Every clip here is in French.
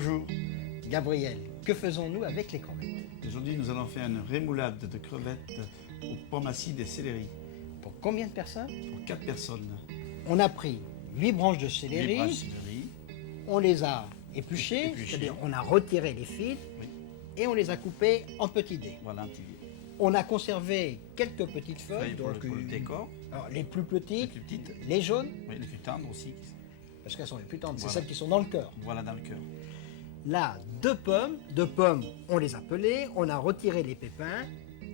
Bonjour. Gabriel, que faisons-nous avec les crevettes? Aujourd'hui, nous allons faire une rémoulade de crevettes aux pommes acides et céleri Pour combien de personnes? pour 4 personnes. On a pris 8 branches de Les céleri, bras de céleri, on les a épluchées, Épluchées. c'est-à-dire on a retiré les fils oui, et on les a coupées en petits dés. voilà un petit On a conservé quelques petites feuilles, feuille pour, donc, pour le décor. alors, les plus Les petites, plus petites, les jaunes, oui, les plus tendres aussi. parce qu'elles sont les plus tendres, c'est Voilà. celles qui sont dans le cœur. Voilà dans le cœur. Là, deux pommes, on les a pelées, on a retiré les pépins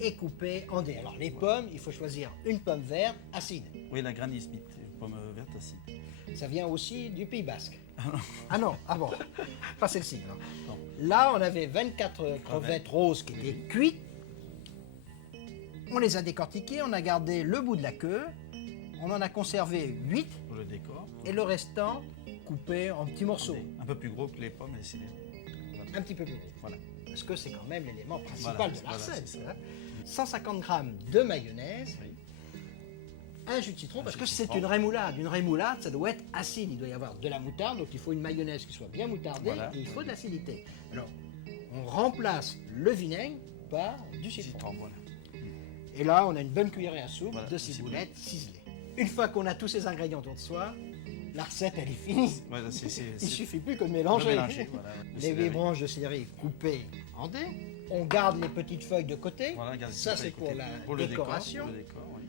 et coupé en dés. Alors les pommes, il faut choisir une pomme verte acide. Oui, la Granny Smith, une pomme verte acide. Ça vient aussi du Pays Basque. Ah non, ah bon, pas celle-ci. alors. Non. Là, on avait 24 crevettes roses qui étaient cuites. On les a décortiquées, on a gardé le bout de la queue. On en a conservé 8 Pour le décor. et le restant coupé en petits morceaux. Un peu plus gros que les pommes et les céleri. Voilà. Un petit peu plus gros. Voilà. Parce que c'est quand même l'élément principal Voilà, de la voilà, recette. c'est ça. hein. 150 g de mayonnaise, Oui. un jus de citron, parce jus que de c'est citron. une rémoulade. Une rémoulade, ça doit être acide. Il doit y avoir de la moutarde, donc il faut une mayonnaise qui soit bien moutardée Voilà. et il faut de l'acidité. Alors, on remplace le vinaigre par du citron. Citron, voilà. Et là, on a une bonne cuillerée à soupe Voilà, de ciboulettes ciselées. Une fois qu'on a tous ces ingrédients autour de soi, la recette, elle est finie. Voilà, Il suffit plus que de mélanger. mélanger. Voilà. Le Les 8 céleri. branches de céleri coupées en dés. On garde les petites feuilles de côté. Voilà, regardez, Ça, ça, c'est écoutez, pour la le décoration. Décor, le décor, oui.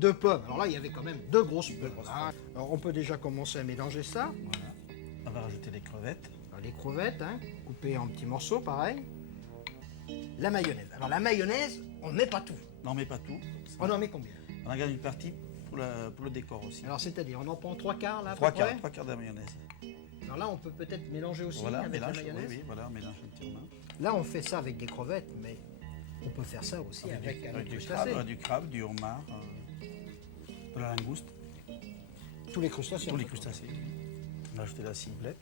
Deux pommes. Alors là, il y avait quand même deux grosses pommes. Voilà. Alors, on peut déjà commencer à mélanger ça. Voilà. On va rajouter les crevettes. Alors, les crevettes, coupées en petits morceaux, pareil. La mayonnaise. Alors, la mayonnaise, on ne met pas tout. Non, mais pas tout. On en met combien? On en garde une partie pour le décor aussi. Alors, c'est-à-dire, on en prend 3/4 là, à peu 3 près. quarts, 3 quarts de la mayonnaise. Alors là, on peut peut-être mélanger aussi Voilà, avec mélange, la oui, mayonnaise. oui, voilà, on mélange entièrement. Là, on fait ça avec des crevettes, mais on peut faire ça aussi avec un autre du crustacé. crabe, du crabe, du homard, de la langouste, Tous les crustacés. tous les en fait. crustacés. On va ajouter la ciblette.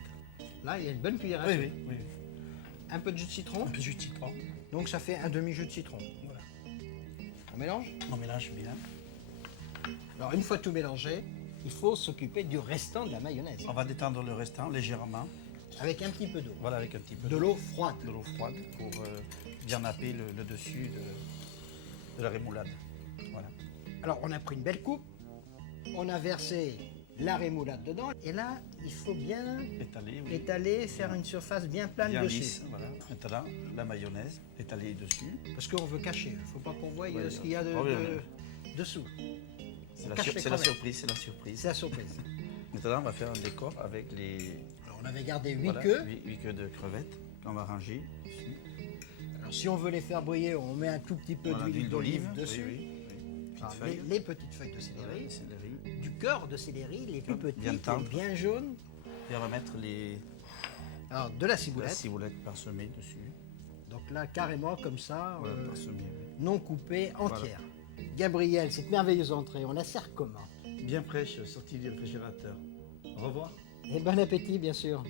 Là, il y a une bonne cuillère à Oui, soupe. oui, oui. Un peu de jus de citron. Un peu de jus de citron. Donc ça fait un demi-jus de citron. Voilà. On mélange. On mélange bien. Alors une fois tout mélangé, il faut s'occuper du restant de la mayonnaise. On va détendre le restant légèrement. Avec un petit peu d'eau. Voilà, avec un petit peu De l'eau froide. de l'eau froide pour bien napper le dessus de la rémoulade. Voilà. Alors on a pris une belle coupe, on a versé la rémoulade dedans, et là il faut bien Étaler, oui. étaler, faire une surface bien plane Bien dessus. lisse, voilà. Maintenant, la mayonnaise étalée dessus. Parce qu'on veut cacher, il ne faut pas qu'on voie Oui, ce qu'il y a oui, oui. dessous. C'est On la, cache les c'est la crevettes. surprise, c'est la surprise. C'est la surprise. Maintenant, on va faire un décor avec les Alors on avait gardé 8 voilà, queues. 8 queues de crevettes qu'on va ranger dessus. Alors si on veut les faire bouillir, on met un tout petit peu Voilà, d'huile d'olive dessus. Oui, oui, oui. Petites Alors, feuilles. les petites feuilles de Voilà, céleri, le céleri. du cœur de céleri, les plus Bien petites, tendre. les bien jaunes. Et on va mettre Alors de la la ciboulette. ciboulette parsemée dessus. Donc là, carrément comme ça, Voilà, parsemée. Oui. non coupée, entière. Gabriel, cette merveilleuse entrée, on la sert comment? Bien fraîche, sortie du réfrigérateur. Au revoir. Et bon appétit, bien sûr.